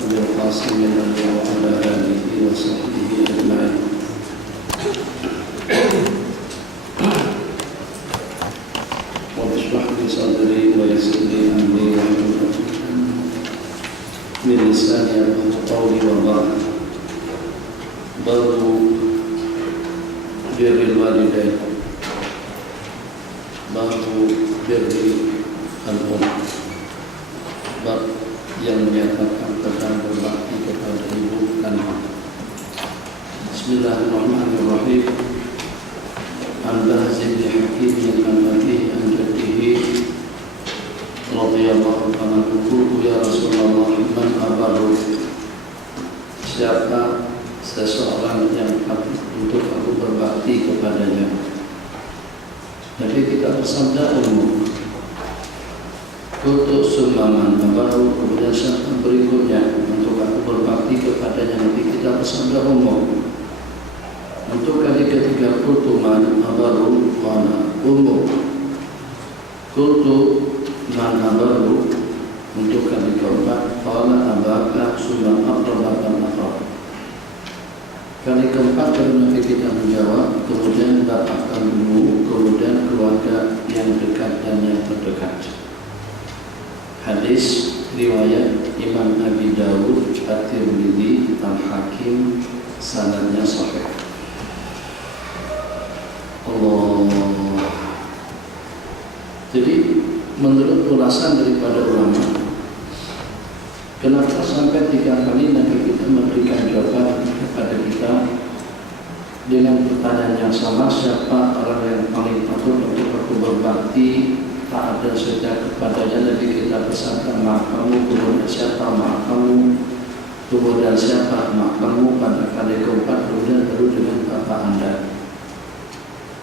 وبالقاسم وعلى آله وصحبه أجمعين. رب اشرح لي صدري ويسر لي أمري واحلل عقدة من لساني يفقهوا قولي. والله baru birrul walidain, baru birrul al-um, bab yang menyatakan tentang berbakti kepada ibu dan bapak. Bismillahirrahmanirrahim. An-Bahz bin Hakim al-Amati an-Jaddihi radhiyallahu anhu, ya Rasulullah, man abaru, siapa seseorang yang untuk aku berbakti kepadanya. Jadi kita bersabda umum untuk sumbangan baru, kemudian siapa berikutnya untuk aku berbakti kepadanya. Nanti kita bersabda umum untuk kali ketiga kultuman baru mana umum kultu mana baru untuk kali keempat wana abaka sumbang akrabakan akrab. Kali keempat baru Nabi kita menjawab, kemudian bapak kandungmu, kemudian keluarga yang dekat dan yang terdekat. Hadis riwayat Imam Abi Dawud, At-Tirmidzi, Al-Hakim, sanadnya sahih. Allah. Jadi menurut ulasan daripada ulama, kenapa sampai 3 kali Nabi kita memberikan jawaban kepada kita dengan pertanyaan yang sama, siapa orang yang paling patut untuk aku berbakti, tak ada sejak kepadanya. Nabi kita bersabda, mak kamu, kemudian siapa mak kamu, kemudian siapa mak kamu, pada kali keempat kemudian baru dengan bapak anda.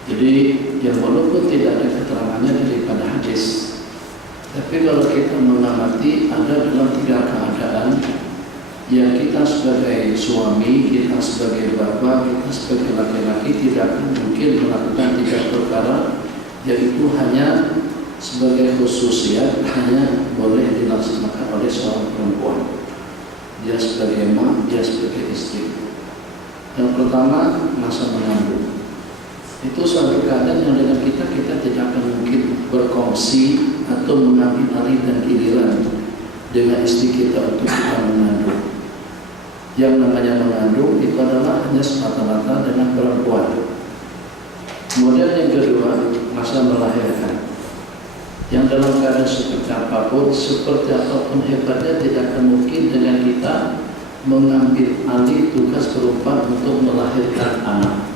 Jadi yang walaupun tidak ada keterangannya daripada hadis, tapi kalau kita mengamati ada dalam 3 keadaan yang kita sebagai suami, kita sebagai bapak, kita sebagai laki-laki tidak mungkin melakukan 3 perkara, yaitu hanya sebagai khususiat hanya boleh dilaksanakan oleh seorang perempuan. Dia sebagai mak, dia sebagai istri. Yang pertama, masa mengandung. Itu suatu keadaan yang dengan kita tidak akan mungkin berkongsi atau mengambil alih dan giliran dengan istri kita untuk kita mengandung. Yang namanya mengandung itu adalah hanya semata-mata dengan perempuan. Kemudian yang kedua, masa melahirkan, yang dalam keadaan seperti apapun hebatnya tidak akan mungkin dengan kita mengambil alih tugas perempuan untuk melahirkan anak.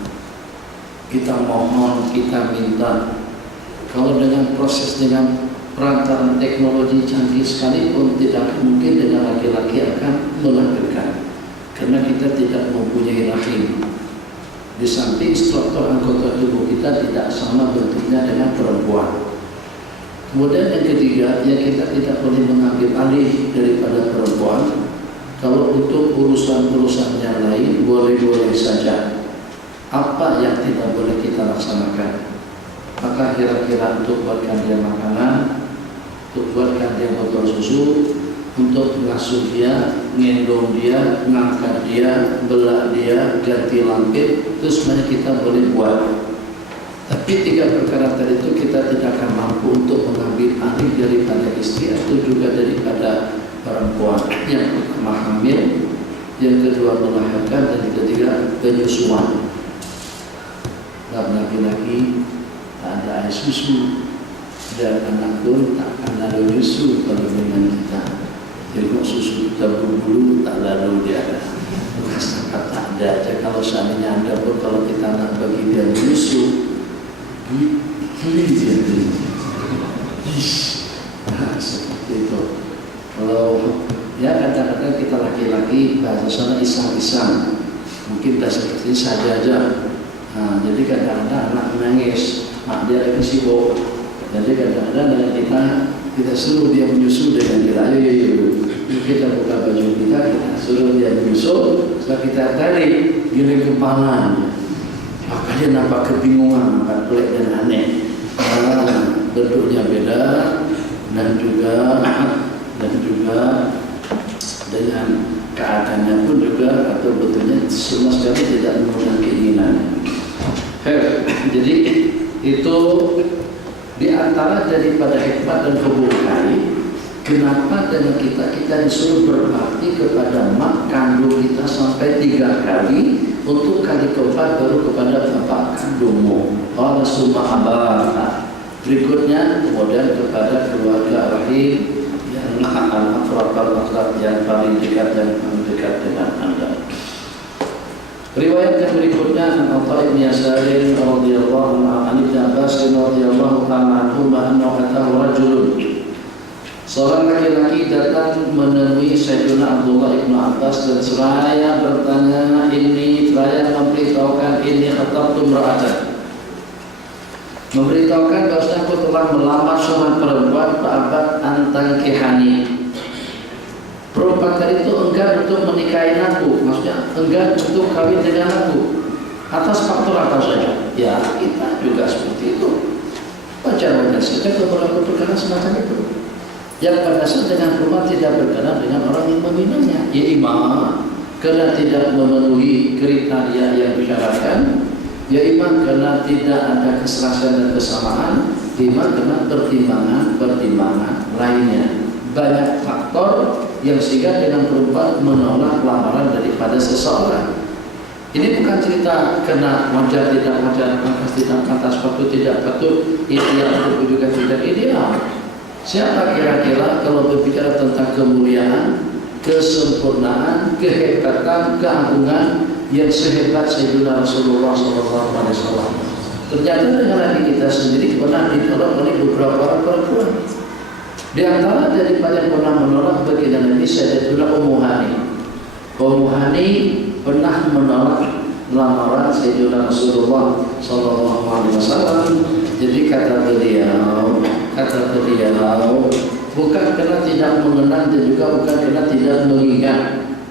Kita mohon, kita minta. Kalau dengan proses dengan perantaraan teknologi canggih sekalipun tidak mungkin dengan laki-laki akan melahirkan, karena kita tidak mempunyai rahim. Di samping struktur anggota tubuh kita tidak sama bentuknya dengan perempuan. Kemudian yang ketiga, yang kita tidak boleh mengambil alih daripada perempuan. Kalau untuk urusan-urusan yang lain boleh-boleh saja. Apa yang tidak boleh kita laksanakan? Maka kira-kira untuk buatkan dia makanan, untuk buatkan dia botol susu, untuk mengasuh dia, ngendong dia, ngangkat dia, belak dia, ganti lampir, itu semuanya kita boleh buat. Tapi 3 perkara tadi itu kita tidak akan mampu untuk mengambil alih daripada istri atau juga daripada perempuan. Yang pertama hamil, yang kedua melahirkan, dan yang ketiga penyusuan. Laki-laki tak ada air susu, dan anak pun tak akan lalu susu kalau dengan kita. Tengok susu kita berbulu tak lalu dia ada. Bukan tak ada aja. Kalau seandainya anda pun kalau kita nak bagi dia susu, beli dia beli. Nah, seperti itu. Kalau ya kadang-kadang kita laki-laki bahasa sana isang-isang, mungkin dah seperti saja aja. Nah, jadi kadang-kadang anak menangis, mak dia lagi sibuk. Jadi kadang-kadang dengan kita suruh dia menyusu dengan kita, ayo, kita buka baju kita suruh dia menyusu, setelah kita tarik, giling kepalan. Maka dia nampak kebingungan, nampak pelik dan aneh. Bentuknya beda dan juga dengan keadaannya pun juga atau betulnya sama sekali tidak menggunakan keinginan. Jadi itu di antara daripada hikmah dan hubungan kenapa dengan kita disuruh berbakti kepada mak kandung kita sampai 3 kali, untuk kali keempat baru kepada bapak kandungmu. Allah summa abaka. Berikutnya kemudian kepada keluarga rahim yang akrab yang paling dekat dengan Anda. Riwayat yang berikutnya An-Atha' bin Yasar radhiyallahu anhu Ibn Abbas radhiyallahu ta'ala anhu annahu atahu rajulun. Seorang laki-laki datang menemui Sayyidina Abdullah bin Abbas dan seraya bertanya, seraya memberitahukan khatabtu imra'atan. Memberitahukan bahwa aku telah melamar seorang perempuan Fa'abat an tankihani. Perempuan tadi itu enggan untuk menikahi aku, maksudnya enggan untuk kawin dengan aku atas faktor apa saja. Ya, kita juga seperti itu. Wajar saja beberapa perkara semacam itu. Yang pada saat dengan perempuan tidak berkenan dengan orang yang meminangnya, ya imam, karena tidak memenuhi kriteria yang disyaratkan, ya imam karena tidak ada keserasian dan kesamaan, imam karena pertimbangan lainnya. Banyak faktor yang sehingga dengan perempuan menolak lamaran daripada seseorang. Ini bukan cerita kena wajar tidak wajar, pantas tidak pantas, patut tidak patut, ideal juga tidak ideal. Siapa kira-kira kalau berbicara tentang kemuliaan, kesempurnaan, kehebatan, keagungan yang sehebat Sayyidina Rasulullah SAW? Ternyata dengan Nabi kita sendiri pernah ditolak oleh beberapa orang perempuan. Di antara daripada yang pernah menolak baginda Nabi Sayyidatuna Ummu Hani. Ummu Hani pernah menolak lamaran Sayyidina Rasulullah SAW. Jadi kata beliau, bukan karena tidak mengenal dan juga bukan karena tidak mengingat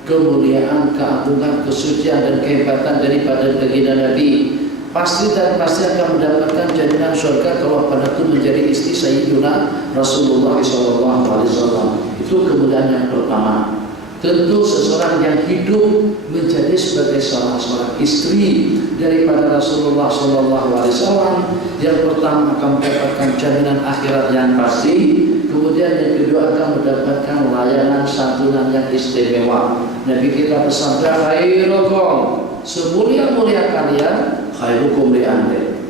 kemuliaan, keagungan, kesucian dan kehebatan daripada baginda Nabi. Pasti akan mendapatkan jaminan surga kalau padaku menjadi istri Sayyidina Rasulullah SAW. Itu kemuliaan yang pertama. Tentu seseorang yang hidup menjadi sebagai salah seorang istri daripada Rasulullah SAW, yang pertama akan mendapatkan jaminan akhirat yang pasti. Kemudian yang kedua akan mendapatkan layanan santunan yang istimewa. Nabi kita bersabda, khairukum, semulia-mulia kalian, khairukum li ahli.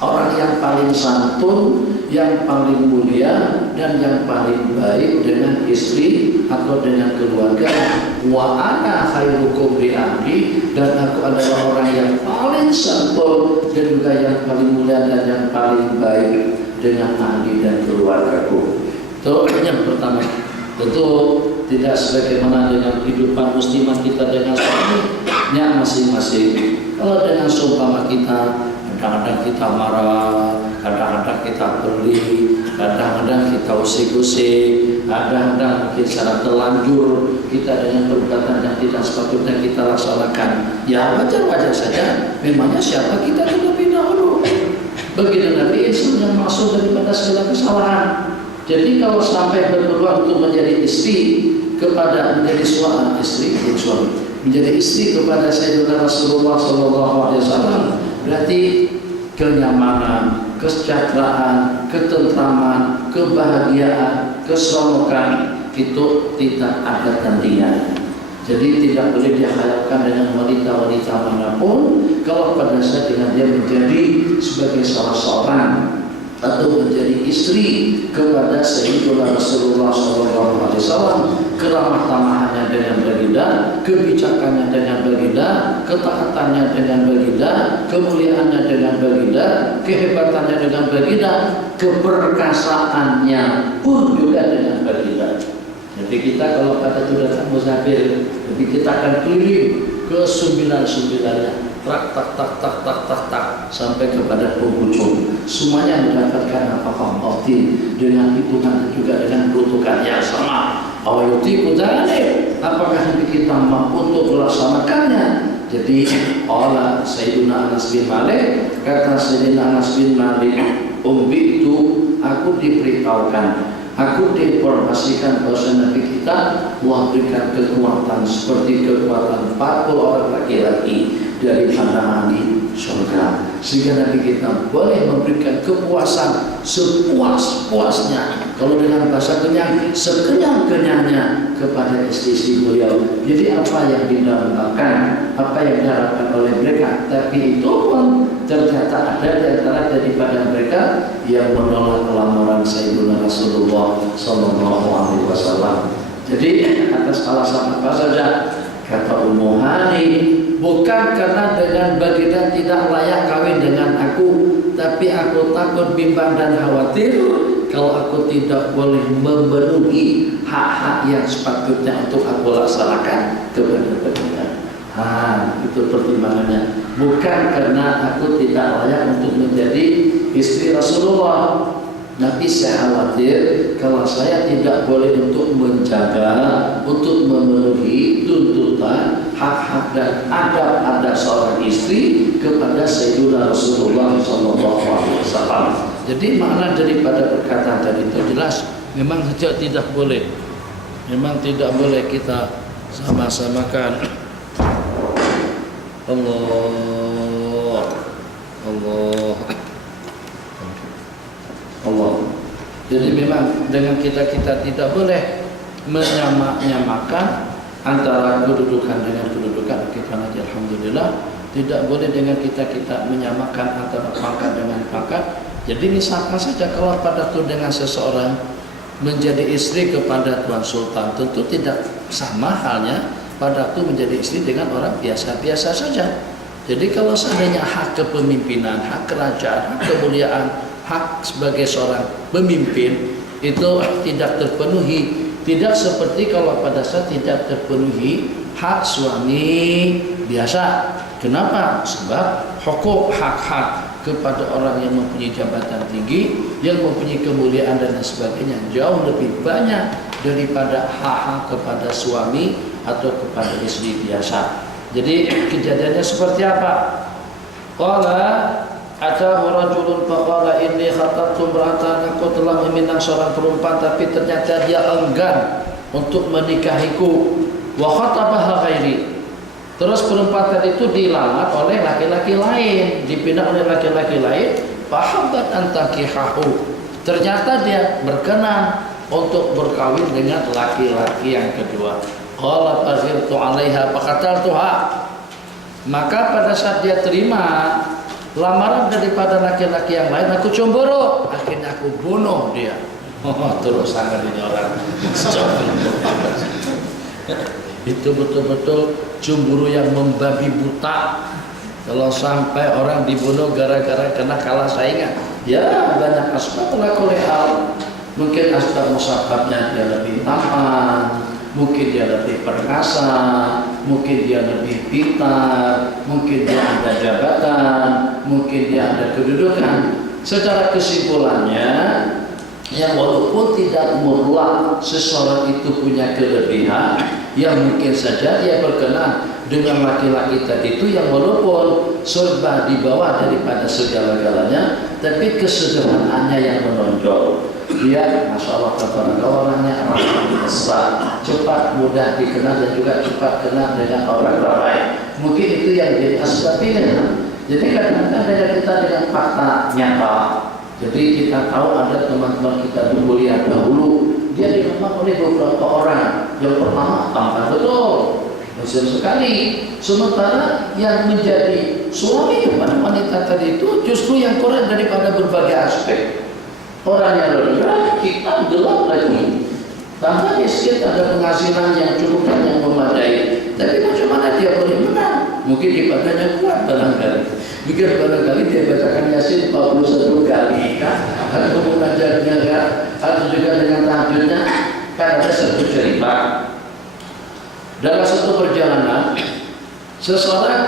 Orang yang paling santun, yang paling mulia dan yang paling baik dengan istri atau dengan keluarga. Wa ana khairukum li ahli, dan aku adalah orang yang paling santun dan juga yang paling mulia dan yang paling baik dengan ahli dan keluargaku. Itu yang pertama. Tentu tidak sebagaimana dengan kehidupan muslimah kita dengan suaminya masing-masing. Kalau dengan seumpama kita, kadang-kadang kita marah, kadang-kadang kita beli, kadang-kadang kita usik-usik, kadang-kadang mungkin secara telanjur kita dengan perbuatan yang tidak sepatutnya kita laksanakan. Ya wajar-wajar saja. Memangnya siapa kita terlebih dahulu? Baginda Nabi Islam yang masuk daripada segala kesalahan. Jadi kalau sampai berpeluang untuk menjadi istri kepada menjadi suami menjadi istri kepada Sayyidina Rasulullah SAW, berarti kenyamanan, kesejahteraan, ketentraman, kebahagiaan, keseronokan itu tidak ada tandingan. Jadi tidak boleh diharapkan dengan wanita-wanita manapun kalau pada saat dengan dia menjadi sebagai salah seorang atau menjadi istri kepada Sayyidina Rasulullah SAW, keramah tamahannya dengan baginda, kebijakannya dengan baginda, ketaatannya dengan baginda, kemuliaannya dengan baginda, kehebatannya dengan baginda, keperkasaannya pun juga dengan baginda. Jadi kita kalau pada itu datang musafir, jadi kita akan keliling ke 9-9-nya. Tak sampai kepada penghujung. Semuanya mendapatkan apa-apa batin dengan hitungan juga dengan peruntukan yang sama. Awayuti kudalik, apakah kita mampu untuk melaksanakannya? Jadi Allah Sayyidina Anas bin Malik, kata Sayyidina Anas bin Malik, itu aku diberitahukan, aku diinformasikan bahwa Nabi kita Allah berikan kekuatan seperti kekuatan 40 orang laki-laki dari ahli surga, sehingga Nabi kita boleh memberikan kepuasan sepuas-puasnya, kalau dengan bahasa kenyang, sekenyang-kenyangnya kepada istri-istri beliau. Jadi apa yang didambakan, apa yang diharapkan oleh mereka, tapi itu pun ternyata ada di antara daripada mereka yang menolak lamaran Sayyidina Rasulullah Sallallahu Alaihi Wasallam. Jadi atas alasan apa saja, kata Ummu Hani, bukan karena dengan baginda tidak layak kawin dengan aku, tapi aku takut, bimbang dan khawatir kalau aku tidak boleh memenuhi hak-hak yang sepatutnya untuk aku laksanakan kepada baginda. Itu pertimbangannya. Bukan karena aku tidak layak untuk menjadi istri Rasulullah, tapi saya khawatir kalau saya tidak boleh untuk menjaga, untuk memenuhi tuntutan, hak-hak dan adab seorang istri kepada Sayyidina Rasulullah SAW. Jadi makna daripada perkataan tadi itu jelas, memang saja tidak boleh, memang tidak boleh kita sama-samakan. Allah. Jadi memang dengan kita tidak boleh menyamakan antara kedudukan dengan kedudukan. Kita nanti alhamdulillah tidak boleh dengan kita menyamakan antara pangkat dengan pangkat. Jadi misalkan saja kalau pada itu dengan seseorang menjadi istri kepada Tuan Sultan, tentu tidak sama halnya pada itu menjadi istri dengan orang biasa-biasa saja. Jadi kalau seandainya hak kepemimpinan, hak kerajaan, hak kemuliaan, hak sebagai seorang pemimpin itu tidak terpenuhi, tidak seperti kalau pada saat tidak terpenuhi hak suami biasa. Kenapa? Sebab hukuk, hak-hak kepada orang yang mempunyai jabatan tinggi, yang mempunyai kemuliaan dan sebagainya jauh lebih banyak daripada hak-hak kepada suami atau kepada istri biasa. Jadi kejadiannya seperti apa? Qala atahu rajulun faqala inni khatabtu imra'atan, aku telah meminang seorang perempuan tapi ternyata dia enggan untuk menikahiku. Wa khatabaha ghairi. Terus perempuan tadi itu dilamar oleh laki-laki lain, dipinang oleh laki-laki lain. Fahabbat antakihahu. Ternyata dia berkenan untuk berkawin dengan laki-laki yang kedua. Qala fazirtu 'alaiha faqataltuha. Maka pada saat dia terima lamaran daripada laki-laki yang lain, aku cemburu, akhirnya aku bunuh dia. Terus sangat ini orang. Itu betul-betul cemburu yang membabi buta. Kalau sampai orang dibunuh gara-gara kena kalah saingan, ya banyak asbab kulli hal. Mungkin asbab musababnya dia lebih tampan, mungkin dia lebih perkasa, mungkin dia lebih pintar, mungkin dia ada jabatan, mungkin dia ada kedudukan. Secara kesimpulannya, yang walaupun tidak mutlak seseorang itu punya kelebihan, yang mungkin saja dia berkenan dengan laki-laki tadi itu yang walaupun serba di bawah daripada segala-galanya, tapi kesederhanaannya yang menonjol. Dia masya Allah orangnya ramah mesra, cepat mudah dikenal dan juga cepat kenal dengan orang ramai. Mungkin itu yang jadi asbabnya. Jadi kadang-kadang beda kita dengan fakta nyata. Jadi kita tahu ada teman-teman kita dulu lihat dahulu, dia dilamar oleh beberapa orang. Yang pertama tampan betul, besar sekali. Sementara yang menjadi suami kepada wanita tadi itu justru yang kurang daripada berbagai aspek. Orangnya rendah, kita gelap lagi. Tambah miskin, ada penghasilan yang cukup dan yang memadai. Tapi bagaimana dia boleh menang? Mungkin ibadahnya kuat barangkali. Mungkin barangkali dia bacakan Yasin 41 kali kan? Atau mengajarnya kan? Atau juga dengan tahajudnya. Kan ada satu cerita. Dalam satu perjalanan, seseorang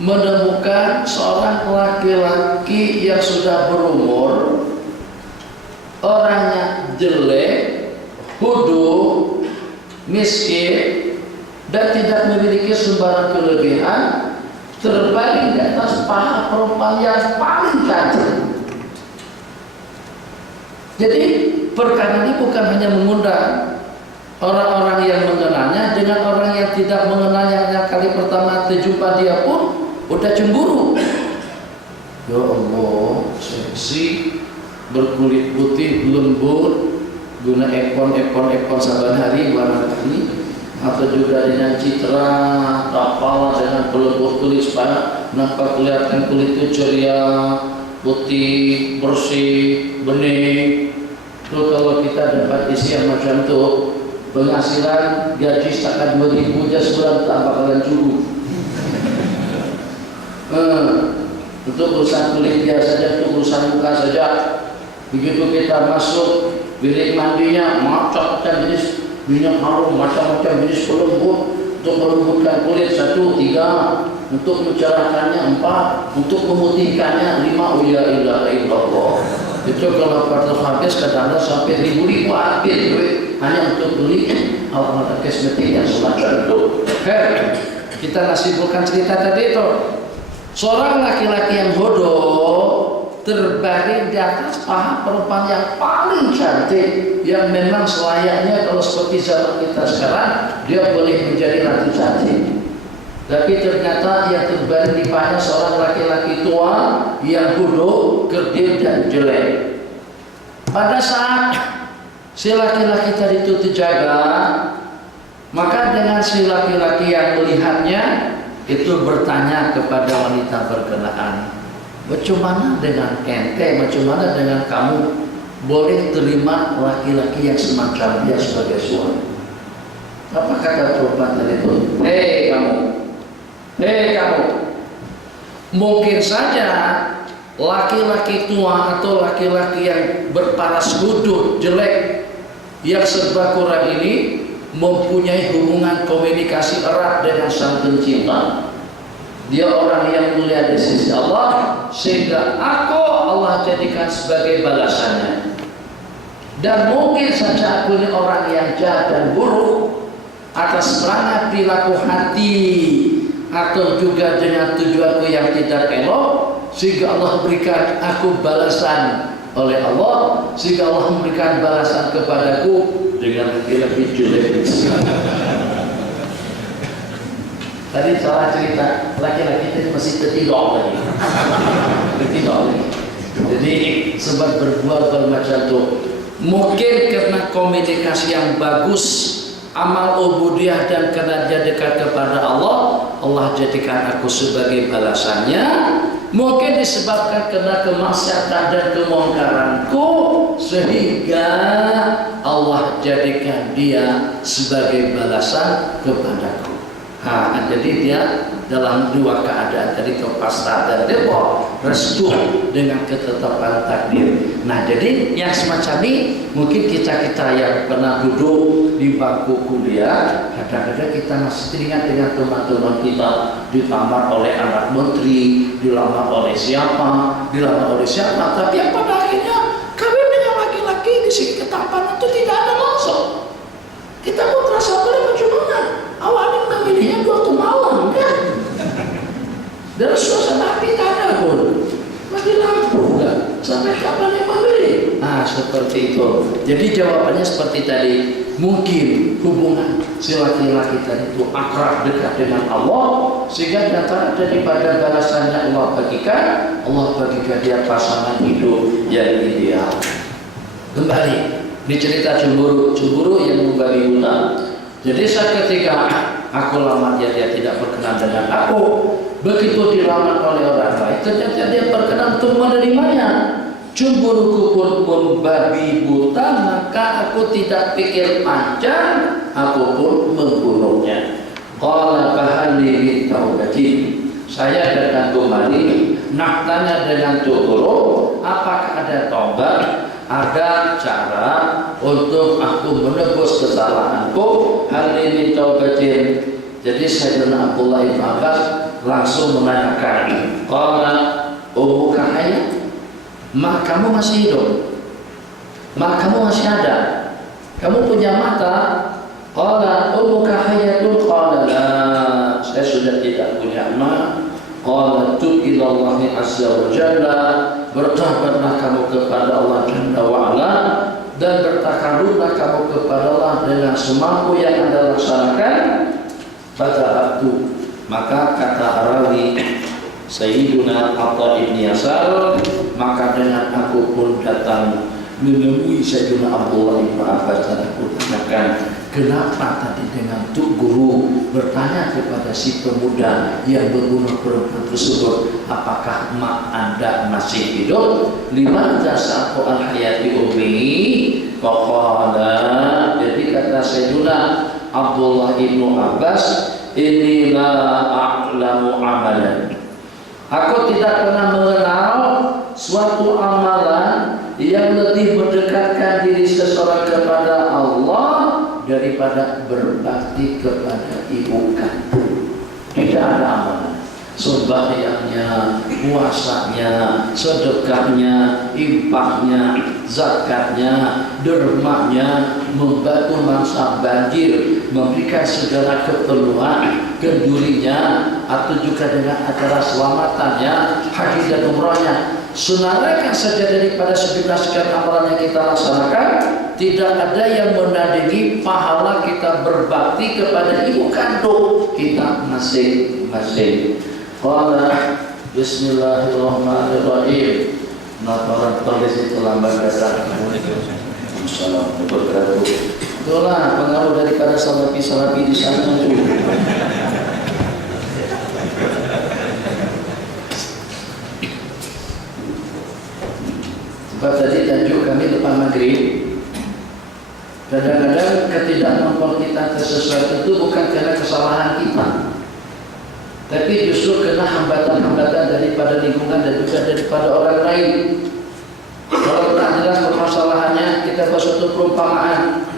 menemukan seorang laki-laki yang sudah berumur, orangnya jelek, bodoh, miskin, dan tidak memiliki sembarang kelebihan, terbaring di atas paha perempuan yang paling tajam. Jadi perkara ini bukan hanya mengundang Orang-orang yang mengenalnya dengan orang yang tidak mengenalnya yang kali pertama terjumpa dia pun udah cemburu. Ya Allah, seksi, berkulit putih, lembut, guna ekon saban hari barangkali, atau juga dengan citra tapal dengan pelembut kulit supaya nampak kelihatan kulit itu ceria, putih, bersih, bening. Tuh kalau kita dapat isi yang macam itu, penghasilan gaji setakat 2.000 aja sebulan tak bakalan cukup. Untuk urusan kulit dia saja, untuk urusan muka saja. Begitu kita masuk bilik mandinya, macam-macam jenis minyak harum, macam-macam jenis pelembut. Untuk melembutkan kulit 1, 3, untuk mencerahkannya 4, untuk memutihkannya 5. Ya ilaha illallah. Itu kalau pada habis kadang-kadang sampai ribu-ribu habis hanya untuk beli alat kosmetik yang semacam itu. Kita nasibukan cerita tadi itu. Seorang laki-laki yang bodoh terbaring di atas paha perempuan yang paling cantik, yang memang selayaknya kalau seperti zaman kita sekarang dia boleh menjadi ratu cantik. Tapi ternyata yang terbaring di pahanya seorang laki-laki tua yang bodoh, kerdil dan jelek. Pada saat si laki-laki tadi itu terjaga, maka dengan si laki-laki yang melihatnya itu bertanya kepada wanita berkenaan, bagaimana dengan ente, bagaimana dengan kamu boleh terima laki-laki yang semacam dia sebagai suami? Apa kata perempuan tadi itu? Hei kamu, mungkin saja laki-laki tua atau laki-laki yang berparas kudut jelek yang serba kurang ini mempunyai hubungan komunikasi erat dengan sang pencinta. Dia orang yang mulia di sisi Allah, sehingga Allah jadikan sebagai balasannya. Dan mungkin saja aku ini orang yang jahat dan buruk atas perangai perilaku hati atau juga dengan tujuanku yang tidak elok, sehingga Allah berikan aku balasan oleh Allah, sehingga Allah memberikan balasan kepadaku dengan lebih jelek. Tadi salah cerita, laki-laki itu masih tertidur lagi. Jadi sebab berbuat bermacam itu. Mungkin karena komunikasi yang bagus, amal ubudiyah, dan karena dia dekat kepada Allah, Allah jadikan aku sebagai balasannya. Mungkin disebabkan karena kemaksiatan dan kemungkaranku, sehingga Allah jadikan dia sebagai balasan kepadaku. Jadi dia dalam dua keadaan tadi, pasrah dan redha, restu dengan ketetapan takdir. Nah, jadi yang semacam ini mungkin kita yang pernah duduk di bangku kuliah, kadang-kadang kita masih teringat dengan teman-teman kita dilamar oleh anak menteri, dilamar oleh siapa, tapi yang pada akhirnya kawin dengan laki-laki di sini ketampanan itu tidak ada langsung. Kita pun terasa bagaimana awalnya memilihnya waktu malam kan, dan suasana hati tak ada pun, mati lampu kan, sampai kapan yang memilih? Seperti itu. Jadi jawabannya seperti tadi, mungkin hubungan si laki-laki tadi itu akrab dekat dengan Allah, sehingga datang daripada balasannya Allah bagikan dia pasangan hidup yang ideal. Kembali di cerita cemburu yang membagi hutang. Jadi saat ketika aku lamar dia tidak berkenan dengan aku, begitu dilamar oleh orang lain, ternyata dia berkenan untuk menerimanya. Cemburuku pun membabi buta, maka aku tidak pikir panjang, aku pun membunuhnya. Qala fahali min taubatin. Saya datang kembali, nak tanya dengan jujur, apakah ada taubat? Ada cara untuk aku menebus kesalahanku. Hal ini taubatin. Jadi Sayyidina Abdullah bin Abbas langsung menanyakan, qala ummuka hayya? Mak kamu masih hidup? Mak kamu masih ada? Kamu punya mata? Qala ummuka hayyatun? Qala la, saya sudah tidak punya mak. Qala tub ila Allah azza wa jalla, bertobatlah kamu kepada Allah Jalla wa ala dan bertakarublah kamu kepada Allah dengan semampu yang Anda laksanakan. Fadhahabtu, maka kata rawi Sayyiduna Atha ibn Yasar, maka dengan aku pun datang menemui Sayyidina Abdullah ibn Abbas dan aku tanyakan, kenapa tadi dengan Tuk Guru bertanya kepada si pemuda yang berbunuh perempuan tersebut, apakah mak Anda masih hidup? Liman jasa'u al-hayati ummi faqala, jadi kata Sayyidina Abdullah ibn Abbas, inilah a'lamu amalan, aku tidak pernah mengenal suatu amalan yang lebih mendekatkan diri seseorang kepada Allah daripada berbakti kepada ibu kandung. Tidak ada amalan, sembahyangnya, puasanya, sedekahnya, infaknya, zakatnya, dermanya, membantu mangsa banjir, memberikan segala keperluan kendurinya, atau juga dengan acara selamatannya, haji dan umrahnya. Sunarakan saja daripada sejumlah sekian amalan yang kita laksanakan, tidak ada yang menandingi pahala kita berbakti kepada ibu kandung kita masing-masing. Qala bismillahirrahmanirrahim. Nataran tulis itu lambat datang. Assalamualaikum warahmatullahi wabarakatuh. Itulah pengaruh daripada salafi-salafi di sana itu. Sebab tadi tajuk kami lepas maghrib, kadang-kadang ketidakmampuan kita ke sesuatu itu bukan karena kesalahan kita, tapi justru karena hambatan-hambatan daripada lingkungan dan juga daripada orang lain. Kalau tak jelas permasalahannya, kita buat suatu perumpamaan.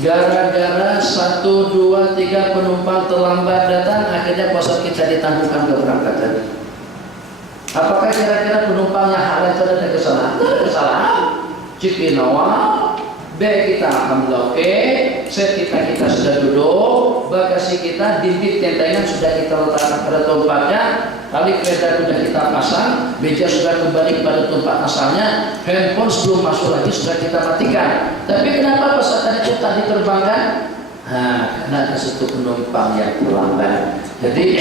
Gara-gara 1, 2, 3 penumpang terlambat datang, akhirnya puasa kita ditangguhkan keberangkatan. Apakah kira-kira penumpangnya hal itu ada kesalahan? Tidak ada kesalahan. Cikinawa, B kita alhamdulillah oke, set kita sudah duduk, bagasi kita, dinding tentengan sudah kita letakkan pada tempatnya, tali kereta sudah kita pasang, meja sudah kembali pada tempat asalnya, handphone sebelum masuk lagi sudah kita matikan. Tapi kenapa pesawat itu tadi terbangkan? Karena ada satu penumpang yang terlambat. Jadi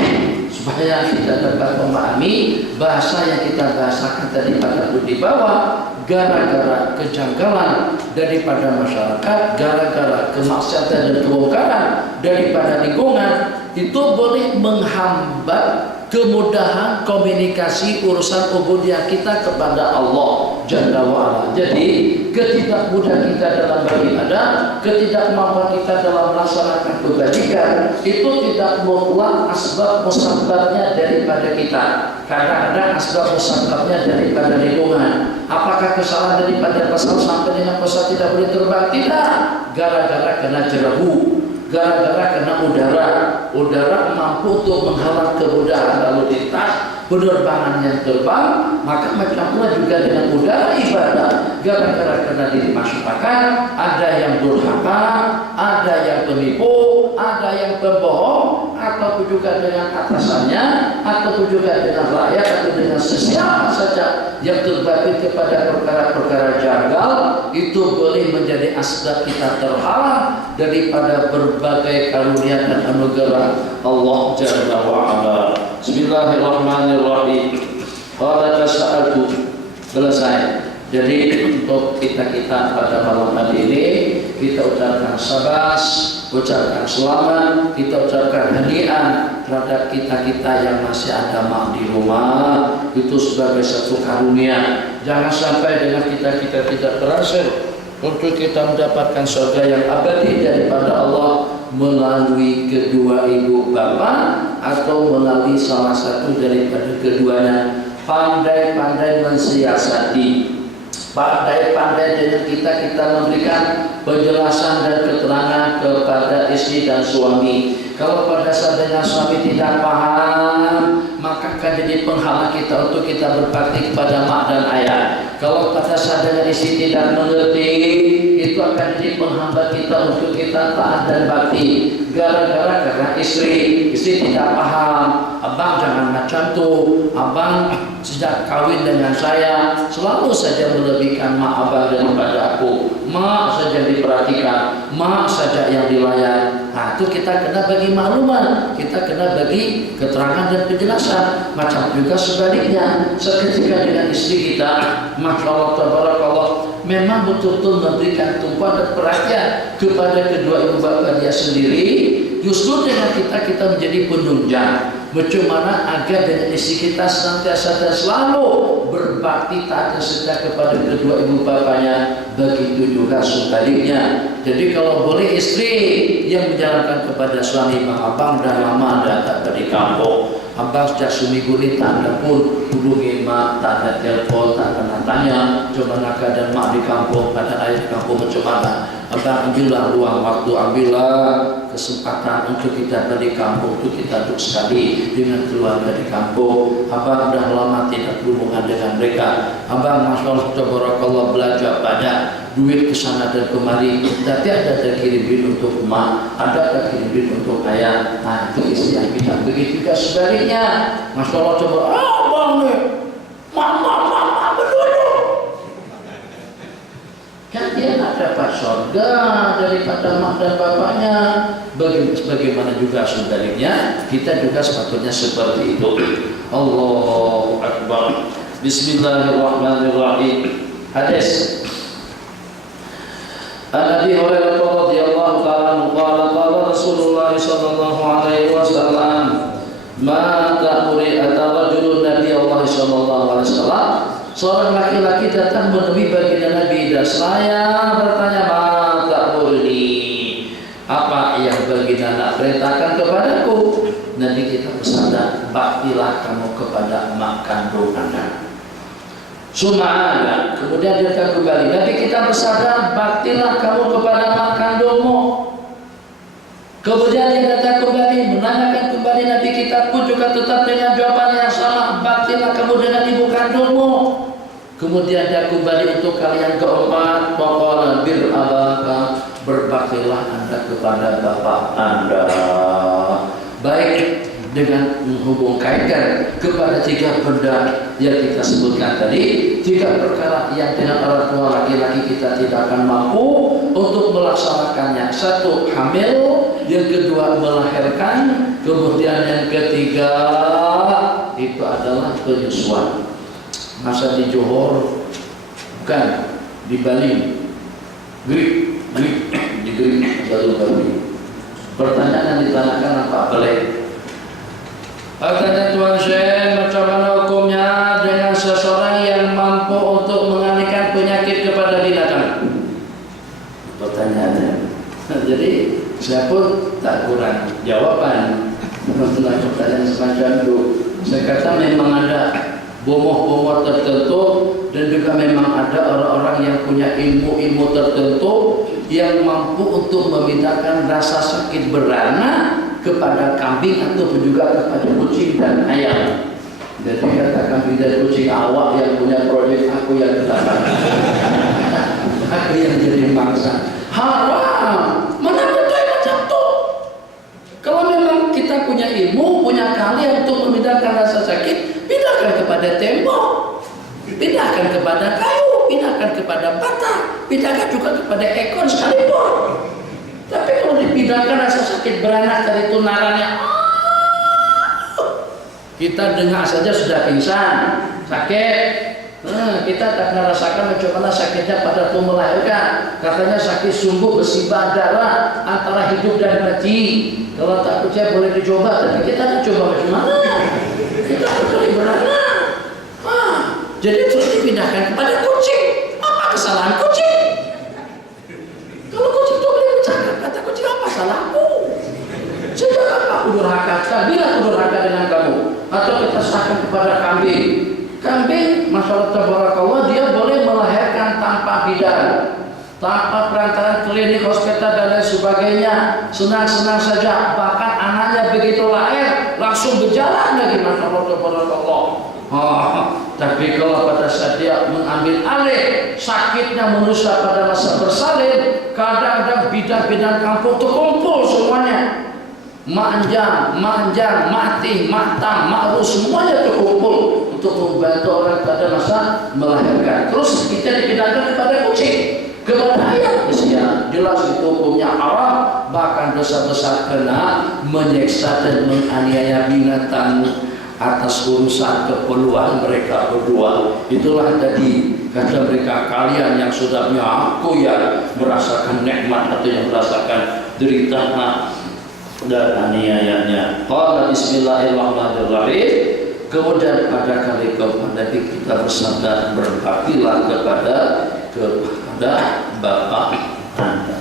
supaya kita dapat memahami bahasa yang kita bahasakan tadi pada di bawah, gara-gara kejanggalan daripada masyarakat, gara-gara kemaksiatan dan kebongkaran daripada lingkungan, itu boleh menghambat kemudahan komunikasi urusan ubudiyah kita kepada Allah Jalla wa'ala. Jadi ketidakmudahan kita dalam beribadah, ketidakmampuan kita dalam melaksanakan kebajikan, itu tidak mutlak asbab musababnya daripada kita. Kadang-kadang asbab musababnya daripada lingkungan. Apakah kesalahan daripada pesawat sampai dengan pesawat tidak boleh terbang? Tidak. Gara-gara kena jerebu, gara-gara kena udara mampu untuk menghalang kemudahan lalu lintas, penerbangan yang terbang, maka macam pula juga dengan udara ibadah. Gara-gara kena dimasukkan, ada yang durhaka, ada yang penipu, ada yang pembohong, ataupun juga dengan atasannya, ataupun juga dengan rakyat, atau dengan sesiapa saja yang terbabit kepada perkara-perkara janggal, itu boleh menjadi asbab kita terhalang daripada berbagai karunia dan anugerah Allah Jalla wa'ala. Bismillahirrahmanirrahim. Qala tasa'altu, selesai. Jadi untuk kita pada malam hari ini, kita ucapkan sabas, ucapkan selamat, kita ucapkan hadiah terhadap kita yang masih ada mak di rumah. Itu sebagai satu karunia. Jangan sampai dengan kita tidak berhasil untuk kita mendapatkan surga yang abadi daripada Allah melalui kedua ibu bapa atau melalui salah satu daripada keduanya. Pandai-pandai mensiasati, pandai-pandai dengan kita memberikan penjelasan dan keterangan kepada istri dan suami. Kalau pada saatnya suami tidak paham, maka akan jadi penghalang kita untuk kita berbakti kepada mak dan ayah. Kalau pada saatnya istri tidak mengerti, itu akan jadi penghambat kita untuk kita taat dan bakti. Gara-gara karena istri tidak paham. Abang jangan macam tuh. Abang sejak kawin dengan saya selalu saja melebihkan mak abang daripada aku. Mak saja diperhatikan, mak saja yang dilayan. Nah, itu kita kena bagi makluman, kita kena bagi keterangan dan penjelasan. Macam juga sebaliknya, seketika dengan istri kita, masya Allah, tabarakallah, memang betul-betul memberikan tumpuan dan perhatian kepada kedua ibu bapa dia sendiri. Justru dengan kita menjadi penunjang bagaimana agar dengan istri kita senantiasa dan selalu berbakti taat dan setia kepada kedua ibu bapanya. Begitu juga sebaliknya. Jadi kalau boleh istri yang menjalankan kepada suami, abang dah lama dah tak di kampung, abang sejak seminggu ini tak ada pun hubungi mak, tak ada telepon, tak pernah tanya coba keadaan mak di kampung, pada ayah di kampung macam mana. Abang ambillah ruang waktu, ambillah kesempatan untuk kita di kampung, untuk kita duduk sekali dengan keluarga di kampung. Abang dah lama tidak berhubungan dengan mereka. Abang masya Allah tabarakallah belajar banyak, duit kesana dan kemari, tapi ada kirim untuk mak, ada kirim untuk ayah. Nah, itu istri yang kita. Begitu juga sebaliknya, masya Allah coba, abang nih, mak berdua. Kan dia tak dapat surga daripada mak dan bapaknya. Bagaimana juga sebaliknya, kita juga sepatutnya seperti itu. Allahu Akbar. Bismillahirrahmanirrahim. Hadis An-Nabi Hurairah radhiyallahu ta'ala qala Rasulullah sallallahu alaihi wasallam, ma ta'muri atarajulun Nabi Allah sallallahu alaihi wasallam. Seorang laki-laki datang menemui baginda Nabi dan saya bertanya, ma ta'murni, apa yang baginda nak perintahkan kepadaku? Nabi kita bersabda, baktilah kamu kepada mak kandung Anda. Suma'ala, kemudian dia kembali, Nabi kita bersabda, baktilah kamu kepada mak kandungmu. Kemudian dia datang kembali, menanyakan kembali, Nabi kita pun juga tetap dengan jawaban yang sama, baktilah kamu dengan ibu kandungmu. Kemudian dia kembali untuk kalian keempat, waqala bir abaka, berbaktilah Anda kepada bapak Anda. Baik, dengan menghubungkan kepada tiga benda yang kita sebutkan tadi, tiga perkara yang dengan orang tua laki-laki kita tidak akan mampu untuk melaksanakannya. Satu, hamil, yang kedua melahirkan, kemudian yang ketiga itu adalah penyusuan. Masa di Johor, bukan di Bali, Grik di Grik, jalur Bali. Pertanyaan yang ditanyakan apa boleh? Katanya Tuan Syekh, macam mana hukumnya dengan seseorang yang mampu untuk mengalihkan penyakit kepada binatang? Pertanyaannya. Jadi saya pun tak kurang jawaban mengenai pertanyaan semacam itu. Saya kata memang ada bomoh-bomoh tertentu dan juga memang ada orang-orang yang punya ilmu-ilmu tertentu yang mampu untuk memindahkan rasa sakit beranak kepada kambing ataupun juga kepada kucing dan ayam. Jadi kata kambing dan kucing, awak yang punya proyek, aku yang ketahuan. Aku yang jadi mangsa. Haram. Mana betul macam tu? Kalau memang kita punya ilmu, punya keahlian untuk memindahkan rasa sakit, pindahkan kepada tembok, pindahkan kepada kayu, pindahkan kepada bata, pindahkan juga kepada ekor sekalipun. Tapi kalau dipindahkan rasa sakit beranak dari tunarannya, kita dengar saja sudah pingsan, sakit. Kita tak pernah rasakan bagaimana sakitnya pada waktu melahirkan. Katanya sakit sungguh bersimbah darah antara hidup dan mati. Kalau tak percaya boleh dicoba, tapi kita tak coba bagaimana. Kita perlu beranak. Jadi terus dipindahkan kepada kucing. Apa kesalahan kucing? Kalau kucing itu boleh bercakap, kata kucing, apa salahku? Sejak apa aku durhaka? Bila aku durhaka dengan kamu? Atau kita serahkan kepada kambing. Kambing, masalah tabarakallah, dia boleh melahirkan tanpa bidan. tanpa perantaraan klinik, hospital dan lain sebagainya, senang-senang saja. Bahkan anaknya begitu lahir langsung berjalan lagi, masya Allah. Tapi kalau pada saat dia mengambil alih sakitnya manusia pada masa bersalin, kadang-kadang bidan-bidan kampung terkumpul semuanya, manjang, mati, matam, ma'rus, semuanya terkumpul untuk membantu orang pada masa melahirkan. Terus kita dipindahkan kepada kucing, kepada ayam. Ya, jelas itu hukumnya haram, bahkan dosa besar kena menyiksa dan menganiaya binatang atas urusan keperluan mereka berdua. Itulah tadi kata mereka, kalian yang sudah aku yang merasakan nikmat atau yang merasakan derita dan aniayanya. Qala bismillahirrahmanirrahim. Kemudian pada kali keempat Nabi kita bersabda, berbaktilah kepada bapak anda.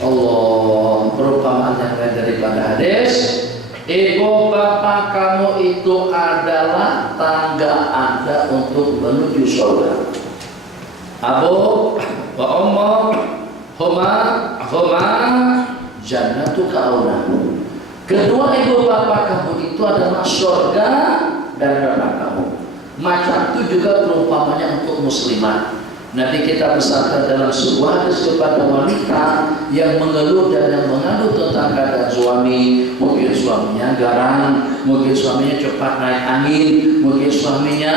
Allah, perumpamaan yang lain daripada hadis. Ibu bapak kamu itu adalah tangga anda untuk menuju surga. Abu wa ummu huma jannatu kauna. Kedua ibu bapak kamu itu adalah surga dan neraka kamu. Macam itu juga perumpamannya untuk muslimat. Nabi kita bersabda dalam sebuah hadis kepada wanita yang mengeluh dan yang mengadu tentang keadaan suami, mungkin suaminya garang, mungkin suaminya cepat naik angin, mungkin suaminya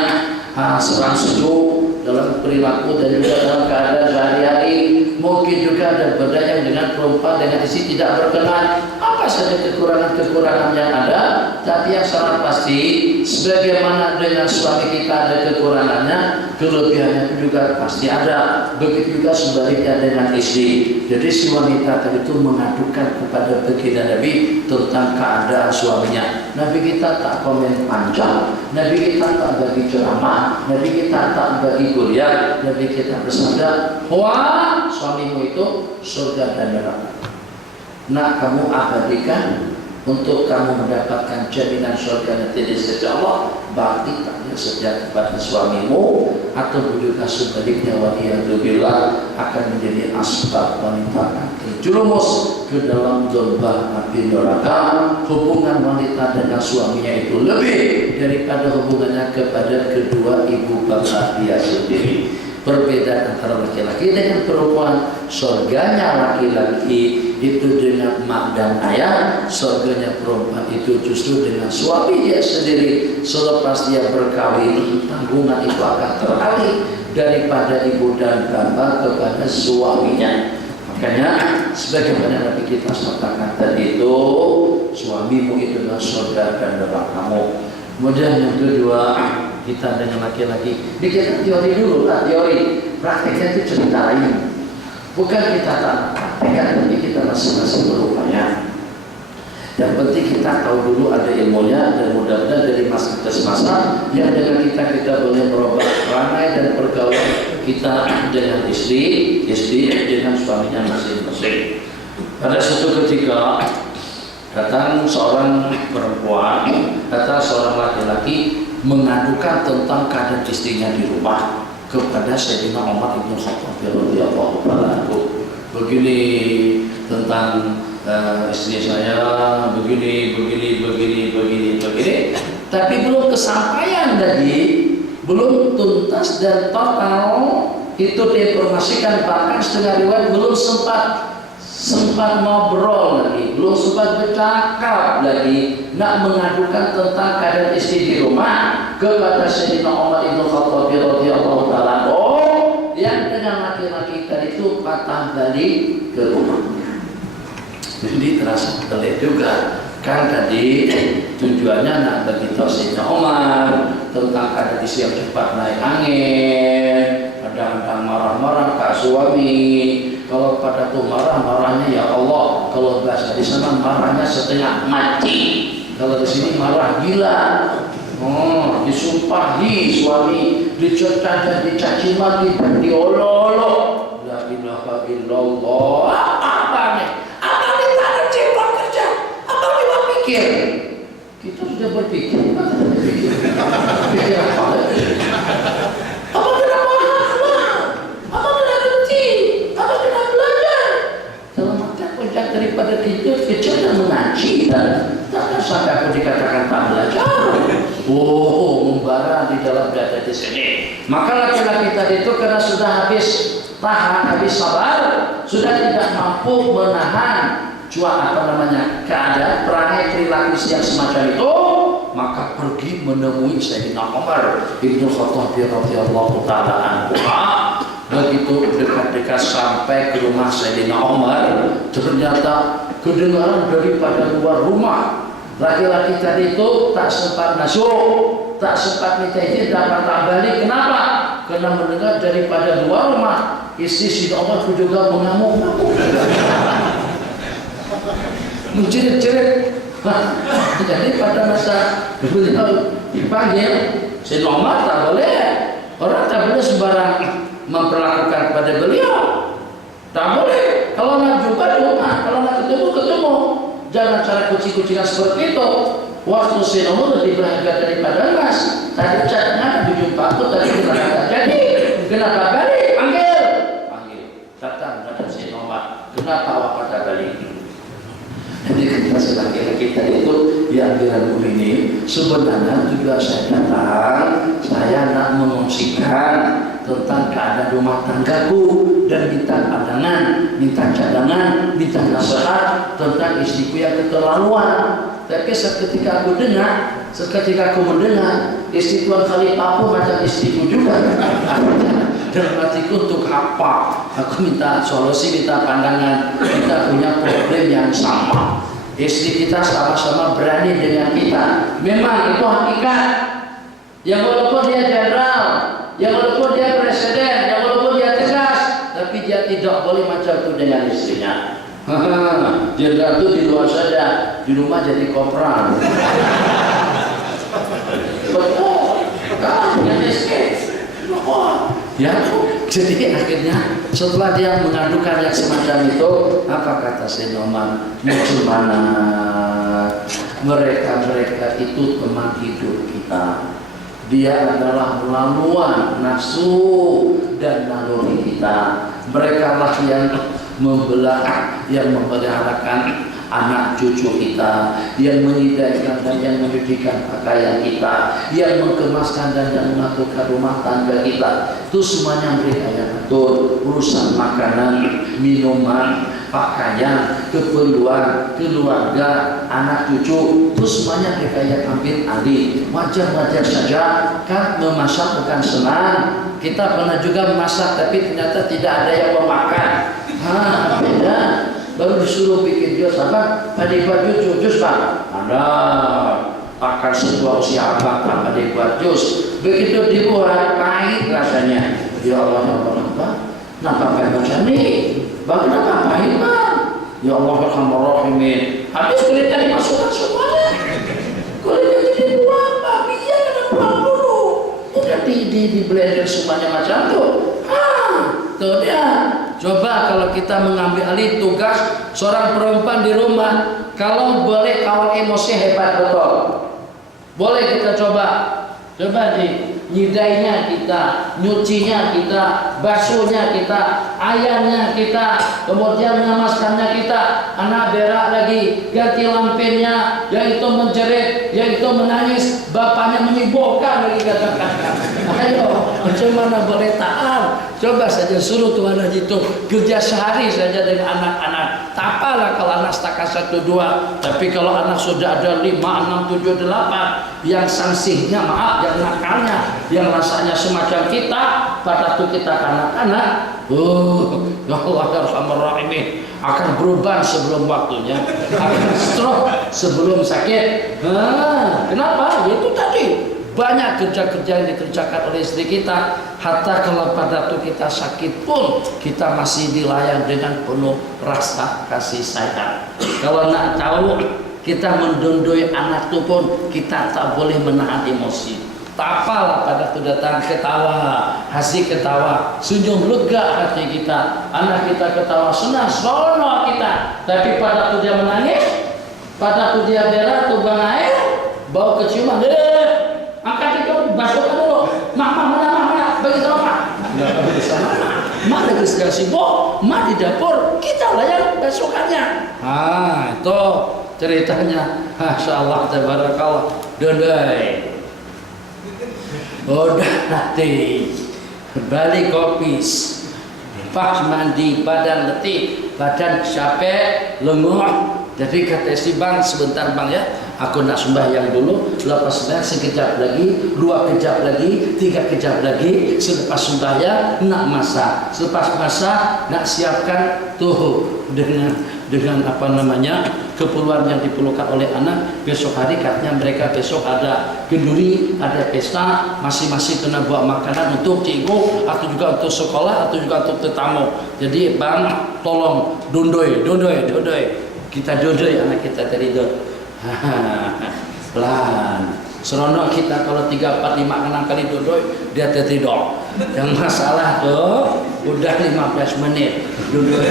serang sejuk dalam perilaku dan juga dalam keadaan sehari-hari, mungkin juga ada berdaya dengan perempuan dengan isi tidak berkenan. Apa saja kekurangan-kekurangan yang ada, tapi yang sangat pasti sebagaimana dengan suami kita ada kekurangannya, kelebihannya juga pasti ada. Begitu juga sebaliknya dengan istri. Jadi si wanita tadi itu mengadukan kepada baginda Nabi tentang keadaan suaminya. Nabi kita tak komen panjang, Nabi kita tak bagi ceramah, Nabi kita tak bagi kuliah. Nabi kita bersabda, wah suamimu itu surga dan neraka. Nak kamu abadikan untuk kamu mendapatkan jaminan surga nanti di sisi Allah, bakti taknya sejak kepada suamimu, atau juga sebaliknya waliyadzubillah akan menjadi asbab wanita terjerumus ke dalam lembah api neraka. Hubungan wanita dengan suaminya itu lebih daripada hubungannya kepada kedua ibu bapak dia sendiri. Perbedaan antara laki-laki dengan perempuan, surganya laki-laki itu dengan mak dan ayah, surganya perempuan itu justru dengan suami dia sendiri. Selepas dia berkawin, tanggungan itu akan teralih daripada ibu dan bapak kepada suaminya. Makanya sebagaimana Nabi kita katakan tadi itu, suamimu itu adalah surga dan nerakamu. Kemudian yang kedua, kita dengan laki-laki, bikin teori dulu lah, teori. Prakteknya itu cerita lain. Bukan kita tak praktekkan, tapi kita masing-masing berupaya. Yang penting kita tahu dulu ada ilmunya, dan mudah-mudahan dari masa ke masa yang dengan kita boleh merubah perangai dan pergaulan kita dengan istri dengan suaminya masing-masing. Pada suatu ketika datang seorang perempuan, datang seorang laki-laki mengadukan tentang keadaan istrinya di rumah kepada Sayyidina Umar bin Khattab radhiyallahu anhu. Begini tentang istri saya, begini. Tapi belum kesampaian lagi, belum tuntas dan total itu diinformasikan, bahkan setengah riwayat belum sempat ngobrol lagi, belum sempat bercakap lagi, nak mengadukan tentang keadaan istri di rumah kepada Sayyidina Umar bin Khattab radhiyallahu ta'ala yang dengan laki-laki tadi itu patah balik ke rumahnya. Jadi terasa pelik juga kan, tadi tujuannya nak beritahu Sayyidina Umar tentang keadaan istri yang cepat naik angin, kadang-kadang marah-marah ke suami. Kalau pada tuh marahnya ya Allah, kalau bahasa di sana marahnya setengah mati. Kalau di sini marah gila. Disumpahi suami, dicerca dan dicaci maki dan diolok-olok. La ilaha illallah. Apa nih tak ada cepat kerja? Apa nih mau pikir? Kita sudah berpikir, pikir apa? Apa kena pahala? Apa kena benci? Apa kecil dan mengaji dan tak sampai aku dikatakan tak belajar. Membara di dalam dada di sini. Maka laki-laki tadi itu karena sudah habis tahan, habis sabar, sudah tidak mampu menahan keadaan perangai perilaku yang semacam itu, maka pergi menemui Sayyidina Umar Ibnu Khattab radhiyallahu taala anhu. Begitu dekat-dekat sampai ke rumah Sayyidina Umar, ternyata kedengaran daripada luar rumah. Laki-laki tadi itu tak sempat masuk, tak sempat minta izin, dapat balik. Kenapa? Karena mendengar daripada luar rumah istri Sayyidina Umar juga mengamuk-ngamuk, menjerit-jerit. Jadi pada masa beliau dipanggil, Sayyidina Umar tak boleh, orang tak boleh sembarang memperlakukan pada beliau. Tak boleh. Kalau nak jumpa di rumah, kalau nak ketemu. Jangan cara kucing-kucingan seperti itu. Waktu Sayyidina Umar lebih berharga daripada emas. Tadi catnya dijumpa aku tadi kenapa jadi? Kenapa balik? Panggil. Datang pada Sayyidina Umar. Kenapa awak pada balik? Jadi kita laki-laki kita itu ya Amirul Mukminin, sebenarnya juga saya datang, saya nak mengungsikan tentang keadaan rumah tanggaku dan minta pandangan, minta cadangan, minta nasihat tentang istriku yang keterlaluan. Tapi seketika aku mendengar istri Tuan Khalifah pun macam istriku juga. Dalam hatiku untuk apa? Aku minta solusi, minta pandangan. Kita punya problem yang sama. Istri kita sama-sama berani dengan kita. Memang itu hakikat. Yang walaupun dia jenderal, yang walaupun dia presiden, yang walaupun dia tegas, tapi dia tidak boleh macam itu dengan istrinya. Jenderal itu di luar saja, di rumah jadi kopral. Betul. Kalah dengan istri. Ya, jadi akhirnya setelah dia mengadukan yang semacam itu, apa kata Sayyidina Umar? Bagaimana mereka itu teman hidup kita. Dia adalah laluan nafsu dan naluri kita. Mereka lah yang membelah, yang memeliharakan anak cucu kita, yang menyediakan dan yang mendidikan pakaian kita, yang mengemaskan dan yang melakukan rumah tangga kita. Itu semuanya mereka yang atur urusan makanan, minuman, pakaian, keperluan keluarga, anak cucu. Itu semuanya mereka yang ambil alih. Wajar-wajar saja kan, memasak bukan senang. Kita pernah juga memasak tapi ternyata tidak ada yang memakan. Beda. Baru disuruh bikin jus apa? Tadi buat jus Pak. Ada akan sebuah usia apa tadi buat jus. Begitu dibuat pahit rasanya. Ya Allah, ya Allah, kenapa pahit macam ni? Kenapa pahit Pak? Ya Allah, Alhamdulillah. Habis kulitnya dimasukkan semuanya. Kulitnya dibuang Pak. Biar kena buang dulu. Udah di blender semuanya macam tu. Tuh dia. Coba kalau kita mengambil alih tugas seorang perempuan di rumah, kalau boleh kawal emosi hebat betul. Boleh kita coba nyidainya kita, nyucinya kita, basuhnya kita, ayamnya kita, kemudian mengemaskannya kita, anak berak lagi, ganti lampinya, yang itu menjerit, yang itu menangis, bapaknya menyibukkan lagi katakan. Ayo, macam mana boleh taat? Coba saja suruh Tuhan Haji itu kerja sehari saja dengan anak-anak. Tak apalah kalau anak setakat 1, 2, tapi kalau anak sudah ada 5, 6, 7, 8 yang sanksinya yang nakalnya, yang rasanya semacam kita, pada waktu kita kanak-kanak, ya Allah Alhamdulillah, akan berubah sebelum waktunya, akan stroke sebelum sakit. Kenapa? Itu tadi banyak kerja-kerja yang dikerjakan oleh istri kita. Hatta kalau pada waktu kita sakit pun kita masih dilayani dengan penuh rasa kasih sayang. Kalau nak tahu kita mendondoi anak itu pun kita tak boleh menahan emosi. Tak apalah pada waktu datang ketawa, hasil ketawa, senyum lega hati kita. Anak kita ketawa senang, seronok kita. Tapi pada waktu dia menangis, pada waktu dia berak, tumbang air, bau keciuman, angkat itu, basuhkan dulu. Mak, mana, bagi sama Mak. Mak lagi sedang sibuk, mak di dapur, kita lah yang besokannya. Itu ceritanya. Masya Allah, tabarakallah. Dodoi. Udah nanti balik kopis, pas mandi badan letih, badan capek, lenguh. Jadi kata si bang, sebentar bang ya, aku nak sembahyang dulu. Lepas sembahyang sekejap lagi, 2 kejap lagi, 3 kejap lagi. Selepas sembahyang nak masak, selepas masak nak siapkan tuh dengan apa namanya keperluan yang diperlukan oleh anak. Besok hari katanya mereka besok ada kenduri, ada pesta, masing-masing kena buat makanan untuk cikgu atau juga untuk sekolah atau juga untuk tetamu. Jadi bang tolong dondoi, kita dondoi anak kita tadi itu. Pelan. Seronok kita kalau 3, 4, 5, 6 kali dondoi dia tertidur. Yang masalah tuh udah 15 menit dondoi.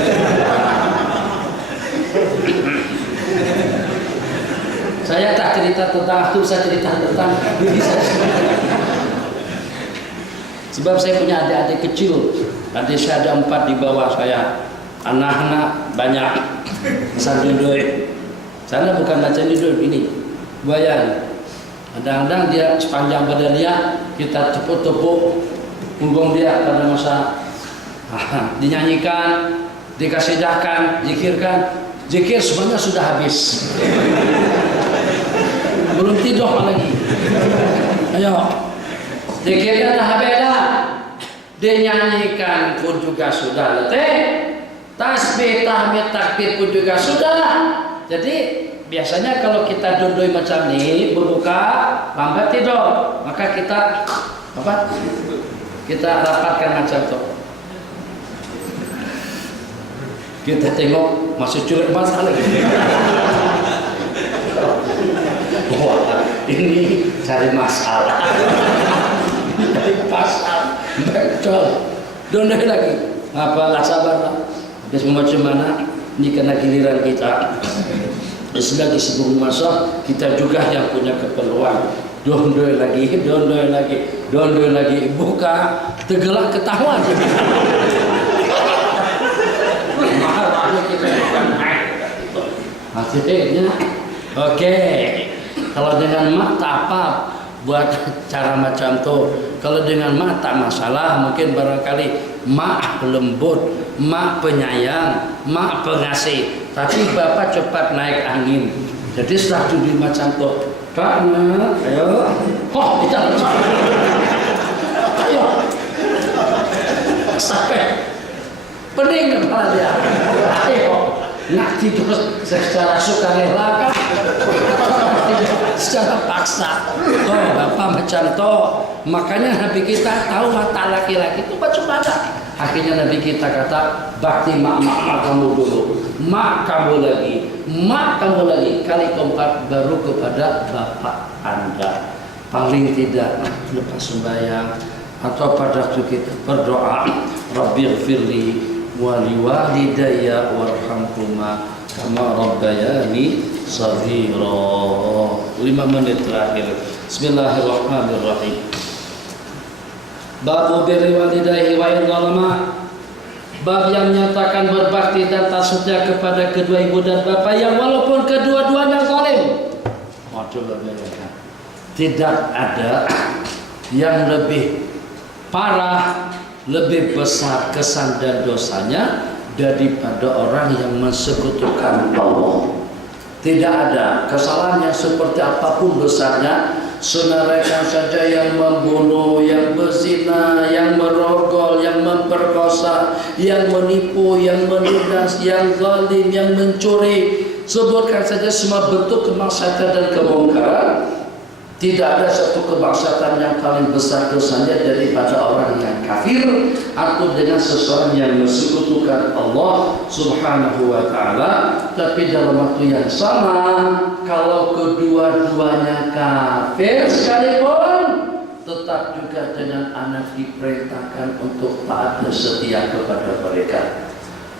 Saya tak cerita tentang itu, saya cerita tentang diri saya sendiri. Sebab saya punya adik-adik kecil. Adik saya ada 4 di bawah saya. Anak-anak banyak. Sandudoi. Sana bukan macam ini. Bayang. Kadang-kadang dia sepanjang badan dia kita tepuk-tepuk punggung dia pada masa dinyanyikan, dikasihdahkan, zikirkan. Zikir semuanya sudah habis. Belum tidur lagi. Ayo. Zikirnya dah habis dah. Dinyanyikan pun juga sudah letih. Tasbih, tahmid, takbir pun juga sudah. Jadi biasanya kalau kita duduk macam ini berbuka lambat tidur, maka kita apa? Kita rapatkan macam itu. Kita tengok masih culik masalah. Wah, ini cari masalah. Cari pasal. Betul. Dondoi lagi. Apalah sabarlah. Habis macam mana? Ini kena giliran kita. Selagi sebelum masa kita juga yang punya keperluan. Dondoi lagi. Buka, tergelak ketawa aja. Akhirnya, oke. Kalau dengan mak tak apa buat cara macam tu. Kalau dengan mak tak masalah, mungkin barangkali mak lembut, mak penyayang, mak pengasih. Tapi bapak cepat naik angin. Jadi setelah duduk macam tu, Kak, ayo, kita ayo, sampai pening kepala dia. Ayo, nak tidur secara sukarela kan? Secara paksa. Oh, bapak macam tu. Makanya Nabi kita tahu watak laki-laki itu baca baca. Akhirnya Nabi kita kata, bakti mak kamu dulu, mak kamu lagi, kali keempat baru kepada bapak anda. Paling tidak lepas sembahyang atau pada waktu kita berdoa, Rabbighfirli wa liwalidayya warhamhuma kama rabbayani shaghira. 5 menit terakhir. Bismillahirrahmanirrahim. Bab birri walidayhi wa idhalama. Bab yang menyatakan berbakti dan tak setia kepada kedua ibu dan bapak yang walaupun kedua-duanya zalim. Tidak ada yang lebih parah, lebih besar kesan dan dosanya daripada orang yang mensekutukan Allah. Tidak ada kesalahannya seperti apapun besarnya. Senarekan saja yang membunuh, yang berzina, yang merogol, yang memperkosa, yang menipu, yang menindas, yang zalim, yang mencuri. Sebutkan saja semua bentuk kemaksiatan dan kemungkaran. Tidak ada satu kemaksiatan yang paling besar dosanya daripada orang yang kafir atau dengan seseorang yang mensekutukan Allah Subhanahu wa taala. Tapi dalam waktu yang sama, kalau kedua-duanya kafir sekalipun, tetap juga dengan anak diperintahkan untuk taat dan setia kepada mereka.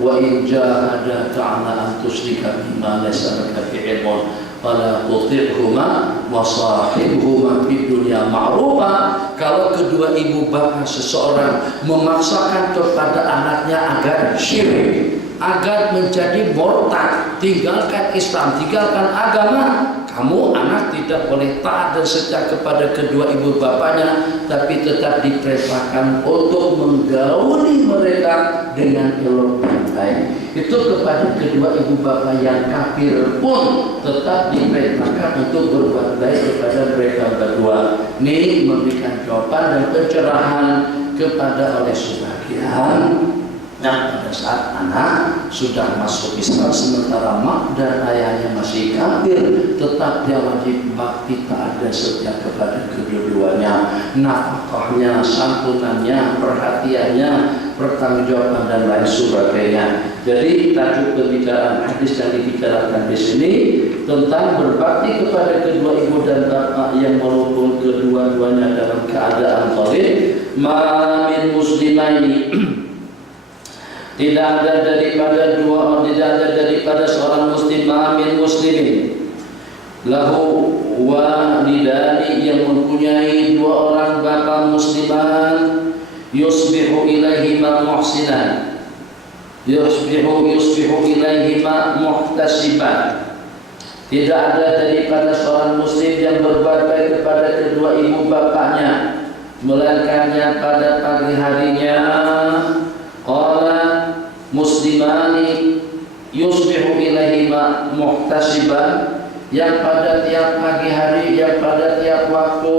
wa in jahadaka 'ala an tusyrika bima laysa laka bihi 'ilmun fala tuti'huma wa sahibhuma fid dunya ma'rufa. Kalau kedua ibu bapak seseorang memaksakan kepada anaknya agar syirik, agar menjadi murtad, tinggalkan Islam, tinggalkan agama, kamu anak tidak boleh taat dan setia kepada kedua ibu bapaknya, tapi tetap diperintahkan untuk menggauli mereka dengan elok dan baik. Itu kepada kedua ibu bapak yang kafir pun tetap diperintahkan untuk berbuat baik kepada mereka berdua. Ini memberikan jawaban dan pencerahan kepada oleh sebagian. Nah, pada saat anak sudah masuk Islam sementara mak dan ayahnya masih kafir, tetap dia wajib bakti taat dan setia kepada kedua-duanya. Nafkahnya, santunannya, perhatiannya, pertanggungjawaban dan lain sebagainya. Jadi tajuk pembicaraan hadis yang dibicarakan di sini tentang berbakti kepada kedua ibu dan bapak yang walaupun kedua-duanya dalam keadaan thalib. Ma min muslimaini tidak ada daripada seorang muslim, ma'amin muslimin lahu walidani yang mempunyai dua orang bapa musliman, yusbihu ilaihima muhsinan, yusbihu ilaihima muhtasiban. Tidak ada daripada seorang muslim yang berbuat baik kepada kedua ibu bapaknya, melainkannya pada pagi harinya. Qala muslimani yusbihu ilaihima muhtasiban, yang pada tiap pagi hari, yang pada tiap waktu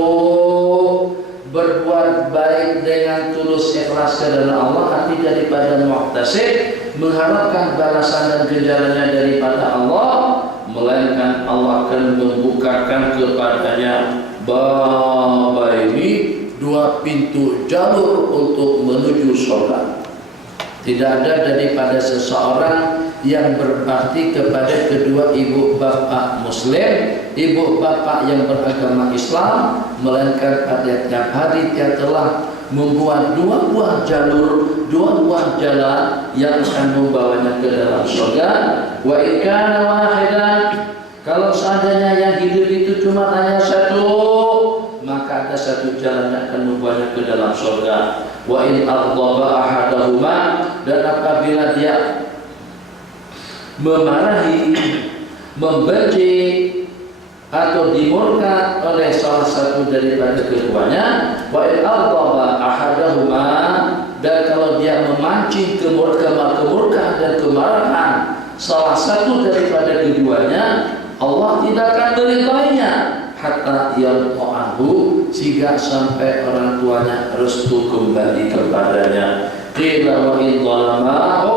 berbuat baik dengan tulus ikhlas kepada Allah, arti daripada muhtasib, mengharapkan balasan dan ganjarannya daripada Allah, melainkan Allah akan membukakan kepadanya ini dua pintu jalur untuk menuju surga. Tidak ada daripada seseorang yang berbakti kepada kedua ibu bapak muslim, ibu bapak yang beragama Islam, melainkan pada tiap hari dia telah membuat dua buah jalur, dua buah jalan yang akan membawanya ke dalam surga. Wa in kana wahidan, kalau seandainya yang hidup itu cuma hanya satu, maka ada satu jalan yang akan membawanya ke dalam surga. Wa in aghdaba ahadahuma, dan apabila dia memarahi, membenci atau dimurka oleh salah satu daripada keduanya, wa in aghdaba ahadahuma, dan kalau dia memancing kemurkaan dan kemarahan salah satu daripada keduanya, Allah tidak akan meridainya hatta yalqahu, sehingga sampai orang tuanya restu kembali kepadanya. Qila wa in zalamahu,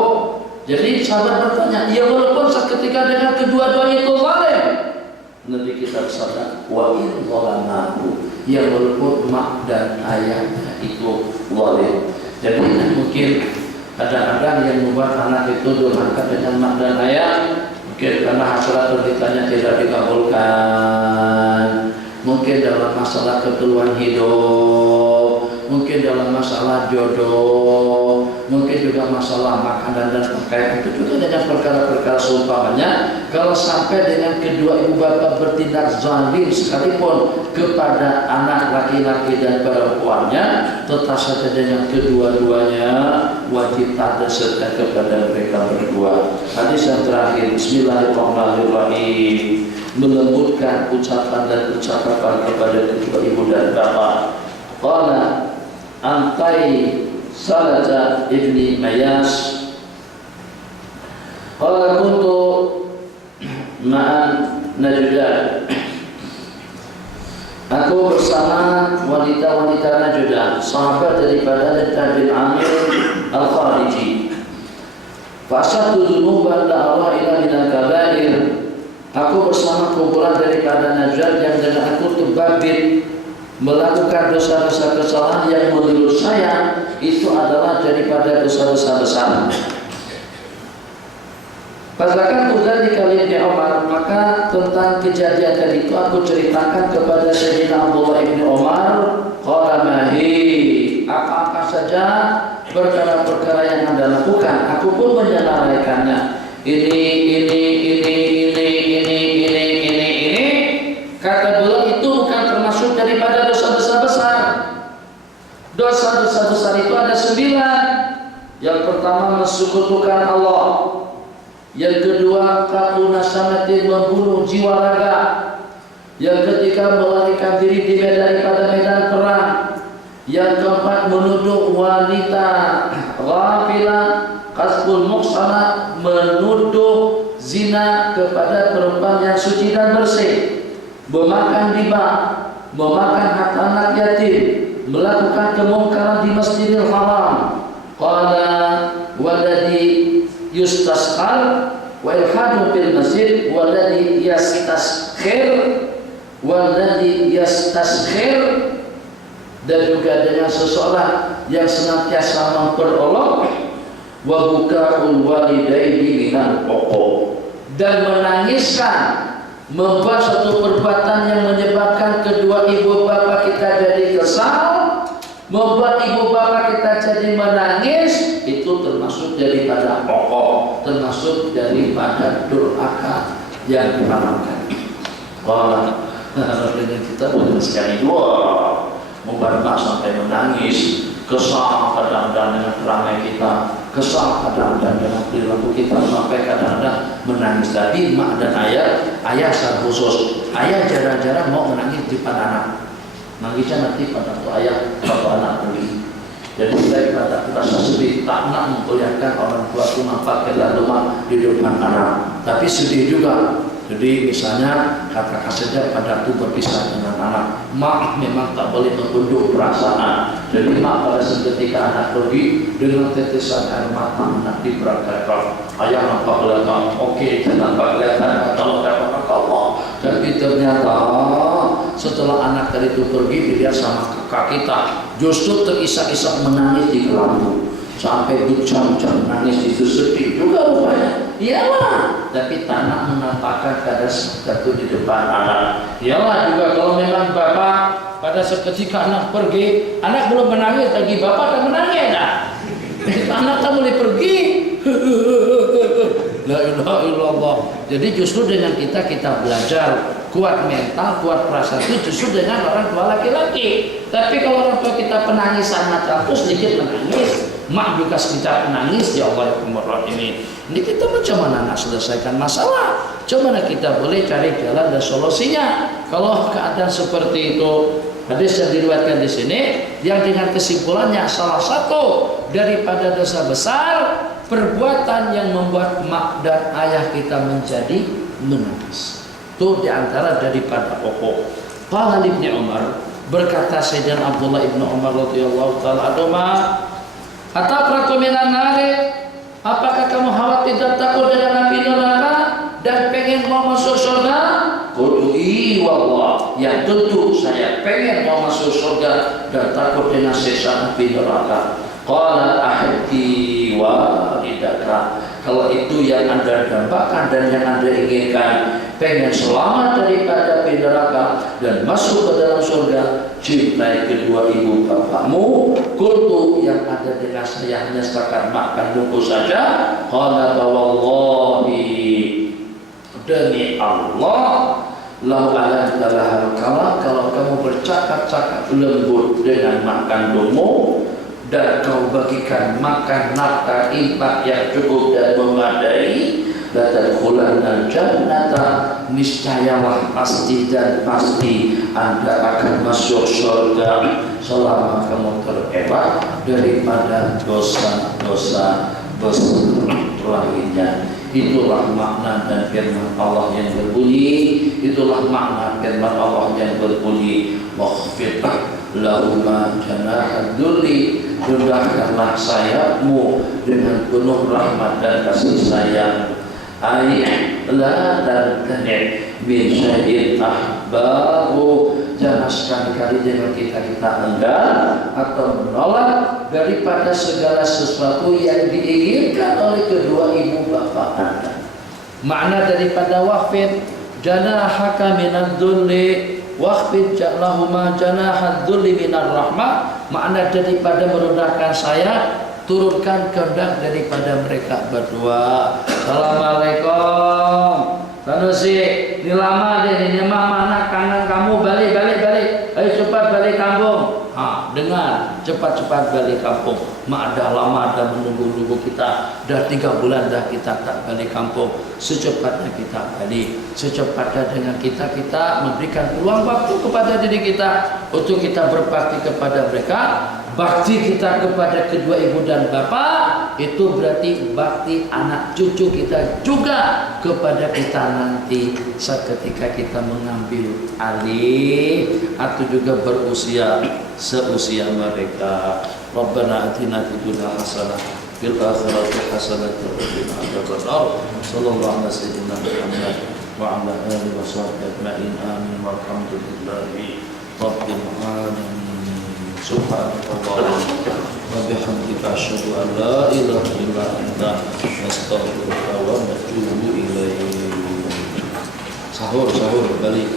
jadi sahabat bertanya, ya walaupun seketika dengan kedua-duanya itu zalim, Nabi kita bersabda wa in zalamahu, ya walaupun mak dan ayahnya itu zalim. Jadi mungkin kadang-kadang yang membuat anak itu durhaka dengan mak dan ayah, mungkin karena hasrat perintahnya tidak dikabulkan, mungkin dalam masalah keperluan hidup, mungkin dalam masalah jodoh, mungkin juga masalah makanan dan pakaian, itu juga dengan perkara-perkara seumpamanya. Kalau sampai dengan kedua ibu bapak bertindak zalim sekalipun kepada anak laki-laki dan perempuannya, tetap saja dengan kedua-duanya wajib taat dan setia kepada mereka berdua. Hadis yang terakhir, Bismillahirrahmanirrahim, melembutkan ucapan dan ucapan kepada kedua ibu dan bapak. Qala antai Salata ibni Mayas, qala kuntu ma'an Najdan, aku bersama wanita-wanita Najdan, sahabat daripada Najdan bin Amir Al-Khariji. Fasatu dzunuban la Allah ila minal kabair, aku bersama kumpulan daripada Najdan yang dengan aku terbabit melakukan dosa-dosa kesalahan yang menurut saya itu adalah daripada dosa-dosa besar. Pasalkan tugas di kali Ibn Umar, maka tentang kejadian tadi itu aku ceritakan kepada Sayyidina Abdullah Ibn Umar. Qala mahi, apa-apa saja perkara-perkara yang Anda lakukan, aku pun menyelesaikannya. Ini. Kata beliau itu bukan termasuk daripada dosa-dosa besar. Dosa-dosa besar itu ada 9. Yang pertama mensekutukan Allah. Yang kedua qatlu nasamatin, membunuh jiwa raga. Yang ketiga melarikan diri daripada medan perang. Yang keempat menuduh wanita ghafilah, qazful muhsanah, menuduh zina kepada perempuan yang suci dan bersih, memakan riba, memakan harta anak yatim, melakukan kemungkaran di Masjidil Haram. Qala walladhi yustasqal wa ilhadu fil masjid walladhi yastaskhir, dan juga dengan seseorang yang senantiasa memperolok, wa bukaul walidaini minal uquq, dan menangiskan, membuat suatu perbuatan yang menyebabkan kedua ibu bapa kita jadi kesal, membuat ibu bapa kita jadi menangis, itu termasuk daripada pokok, termasuk daripada durhaka yang diharamkan. Kalau dengan kita boleh sekali dua, membantah sampai menangis, kesal kadang-kadang dengan perangai kita, kesal kadang-kadang dengan perilaku kita, sampai kadang-kadang menangis. Tadi mak dan ayah secara khusus, ayah jarang-jarang mau menangis di depan anak, nangisnya nanti pada waktu ayah bapak anak pergi. Jadi daripada rasa sedih, tak nak memperlihatkan orang tua itu nampak kelalaian di depan anak, tapi sedih juga. Jadi misalnya katakan saja pada waktu berpisah dengan anak, mak memang tak boleh menunduk perasaan. Jadi mak pada seketika anak pergi, dengan tetesan air mata anak diperagakan, ayah nampak kelihatan, oke, jangan nampak kelihatan kalau kata Allah. Tapi ternyata setelah anak tadi itu pergi, dilihat sama kakak kita, justru terisak-isak menangis di kelambu, sampai berjam-jam nangis, itu sedih juga rupanya. Iyalah, tapi tanah menampakkan keadaan seperti di depan anak. Iyalah juga kalau memang bapak pada seketika anak pergi, anak belum menangis lagi, bapak tak menangis dah. Anak tak boleh pergi. La ilaha illallah. Jadi justru dengan kita belajar kuat mental, kuat perasaan itu justru dengan orang tua laki-laki. Tapi kalau orang tua kita penangis sangat terus sedikit menangis, mak juga sedikit menangis, ya Allah ini kita macam mana nak selesaikan masalah? Coba kita boleh cari jalan dan solusinya. Kalau keadaan seperti itu, hadis yang diriwayatkan di sini, yang dengan kesimpulannya salah satu daripada dosa besar, perbuatan yang membuat mak dan ayah kita menjadi menangis. Itu diantara daripada pokok. Qala Ibnu Umar, berkata Sayyidina Abdullah Ibnu Umar radhiyallahu taala anhuma, "Ataqraqu minan nari?" Apakah kamu khawatir dan takut dengan api neraka dan pengen mau masuk surga? Qultu wallah, ya tentu saya pengen mau masuk surga dan takut dengan siksa api neraka. Qala ahdi walidaka, kalau itu yang Anda dambakan dan yang Anda inginkan, pengen selamat daripada api neraka dan masuk ke dalam surga, cintai kedua ibu bapakmu. Kultu, yang ada dengan saya hanya setakat makan buku saja. Qala wallahi, demi Allah, lau ala talahal kala, kalau kamu bercakap-cakap lembut dengan makan domo dan kau bagikan makan nafkah infak yang cukup dan memadai, latadkhulanna jannata, niscayalah pasti dan pasti Anda akan masuk surga selama kamu terelak daripada dosa-dosa besar lainnya. Itulah makna dan firman Allah yang berbunyi, itulah makna firman Allah yang berbunyi, wakhfid lahuma janahad dzulli, rendahkanlah sayapmu dengan penuh rahmat dan kasih sayang. Ai la tantani min syai'in ahbahu, jangan sekali-kali dengan kita enggan atau menolak daripada segala sesuatu yang diinginkan oleh kedua ibu bapa Anda. Makna daripada waqfid janahaka minadz dzulli, waqfid lahuma janahadz dzulli minar rahmah, makna daripada merendahkan sayap, turunkan kehendak daripada mereka berdua. Assalamualaikum. Sanusi, ini lama deh, ini mana kangen kamu, balik. Ayo cepat balik kampung. Dengar, cepat balik kampung. Mak dah lama dah menunggu kita. Dah 3 bulan dah kita tak balik kampung. Secepatnya kita balik. Secepatnya dengan kita memberikan peluang waktu kepada diri kita untuk kita berbakti kepada mereka. Bakti kita kepada kedua ibu dan bapak itu berarti bakti anak cucu kita juga kepada kita nanti seketika kita mengambil alih atau juga berusia seusia mereka. Rabbana atina fid dunya hasanah fil akhirati hasanah wa qina adzabannar. Sallallahu alaihi wasallam Muhammad wa ala alihi wa sahbihi ajma'in. Amin. Walhamdulillahi rabbil alamin. Subhanallah wa bihamdika asyhadu an la ilaha illa anta astaghfiruka wa atubu ilaik. Sahur balik.